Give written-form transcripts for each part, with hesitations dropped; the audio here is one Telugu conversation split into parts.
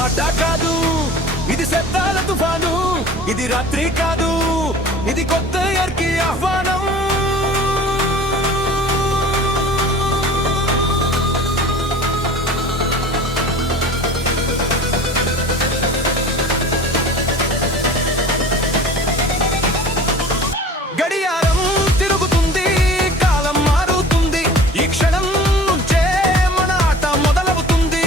మాట కాదు, ఇది శబ్దాల తుఫాను, ఇది రాత్రి కాదు, ఇది కొత్త ఎర్కి ఆహ్వానం. గడియారం తిరుగుతుంది, కాలం మారుతుంది, ఈ క్షణం నుంచే మన ఆట మొదలవుతుంది.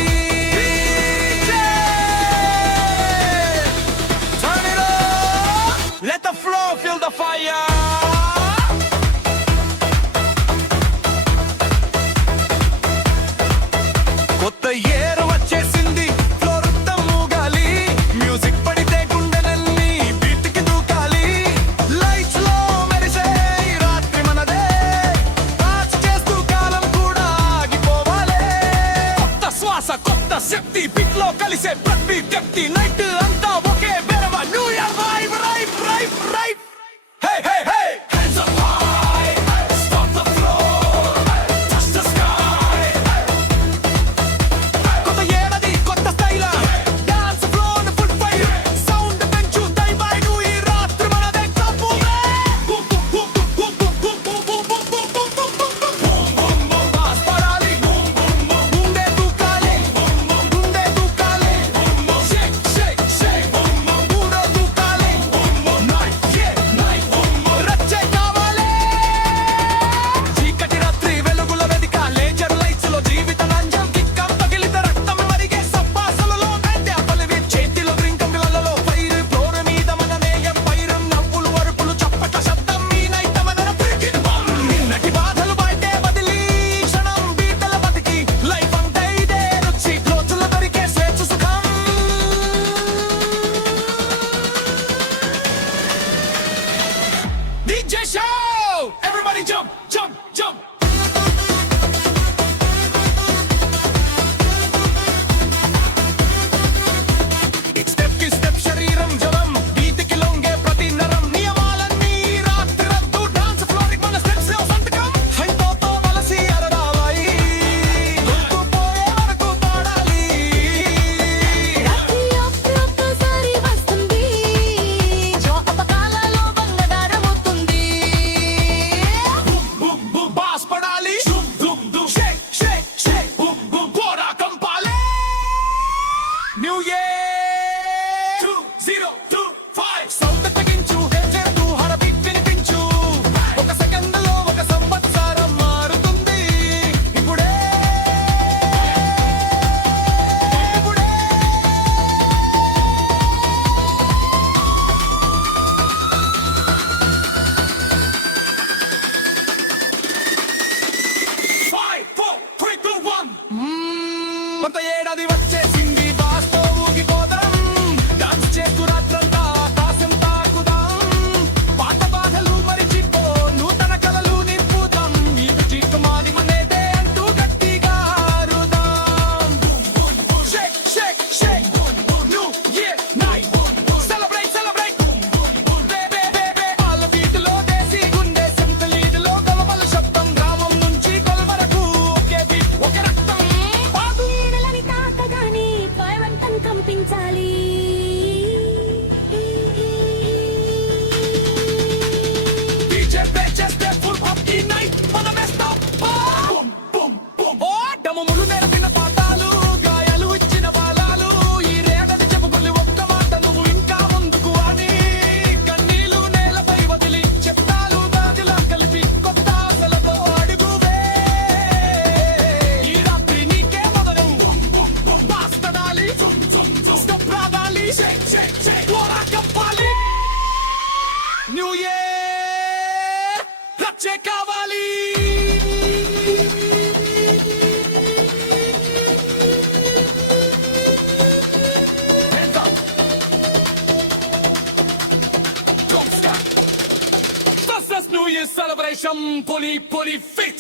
Turn it up, let the floor feel the fire. కొత్త ఏరు వచ్చేసింది, ఫ్లోర్ తమ్ముగాలి, మ్యూజిక్ పడితే గుండెలన్నీ బీట్కి దూకాలి. లైట్స్ లో మెరిసే ఈ రాత్రి మనదే, టార్చ్ చేస్తూ కాలం కూడా ఆగిపోవాలి. కొత్త శ్వాస, కొత్త శక్తి, బీట్ లో కలిసే ప్రతి వ్యక్తి. నైట్ అంతా ఒకే బెరవ, new year vibe, right right right. Hey hey hey, hands up high, stop the floor, touch the sky. కొత్త ఏడాది, కొత్త style, dance floor full fire, sound పెంచు దై బై న్యూ ఈ రాత్రి మనదే. కప్పుమే boom boom boom boom boom boom boom boom boom boom boom boom boom boom boom. Bass పడాలి, బూమ్ బూమ్ బూమ్, గుండె దూకాలి, బూమ్ బూమ్, గుండె దూకాలి, boom boom, shake shake shake, boom boom, గుండె దూకాలి, boom boom, night yeah night, boom boom, రచ్చే కావాలి. చీకటి రాత్రి వెలుగుల వెదిక, లేజర్ లైట్స్ లో జీవిత రంజం, కిక్కం తగిలిత రక్తం మరిగే సంపాసలలో కంటే అపలివి. చేతిలో డ్రింకంగులలో ఫైర్, ఫ్లోర్ మీద మన నేయం పైరం, నవ్వులు అరుపులు చప్పట్ల శబ్దం, ఈ నైట్ మన బ్రేకింగ్ బాంబ్. నిన్నటి బాధలు బయటే వదిలి, క్షణం బీటల బతికి, లైఫ్ అంటే ఇదే రుచి, రోజుల దొరికే స్వేచ్ఛ సుఖం. DJ show, everybody jump jump jump. Step కి స్టెప్ శరీరం జ్వరం, బీతికి లొంగే ప్రతి నరం, నియమాలన్నీ రాత్రి రద్దు, డాన్స్ ఫ్లోర్ మన స్టెప్స్ లో సంతకం. హైతోతో వలసి అరడాలి, గుర్తుపోయే వరకు పాడాలి. రాత్రి ఒక్కసారి వస్తుంది, జో అపకాలలో బంగారమవుతుంది. బూమ్ బూమ్, బాస్ పడాలి, దుమ్ దుమ్ దుమ్, Sheikh shake shake, boom boom, పోరా కంపాలి. న్యూ ఇయర్ 2025, సౌండ్ తగ్గించు, హెచ్చెట్టు హరబీట్ వినిపించు. ఒక సెకండ్ లో ఒక సంవత్సరం మారుతుంది. ఇప్పుడే ఇప్పుడే. 5 4 3 2 1. కొత్త ఏడాది వచ్చేసింది, బాస్తో ఊగిపోదాం, డాన్స్ చేస్తూ రాత్రంతా ఆకాశం తాకుదాం. పాత బాధలు మరిచిపో, నూతన కలలు నింపుదాం, ఇది చిక్కుమాది మనదే అంటూ గట్టిగా అరుదాం. Shake shake shake, new year night, celebrate celebrate, బే బే బే బే. పాల బీటులో దేశీ గుండె, సింతలీడులో గొలవల శబ్దం, గ్రామం నుంచి గొలవరకు ఒకే బీట్, ఒకే రక్తం. వీణలని తాకగానే భయవంతం కంపించాలి. DJ చేస్తే ఫుల్ ఆఫ్ ఈ నైట్ మనమే స్టాప్. బూమ్ బూమ్ బూమ్, ఓ డమములు నేర్పిన పాఠాలు, గాయాలు ఇచ్చిన బాలాలు, ఈ రేగడి చెప్పుకొని ఒక్క మాట నువ్వు ఇంకా ముందుకు అని. కన్నీలు నేలపై వదిలి, చెప్తాలు గాజులా కలిపి, కొత్త ఆశలతో అడుగువే. ఈ రాత్రి నీకే మొదలు, బాస్ పడాలి, స్టెప్ రావాలి, షేక్ షేక్ షేక్, పోరా కప్పాలి. న్యూ ఇయర్ రచ్చే కావాలి. Hands up. Don't stop. This is New Year celebration, fully fix.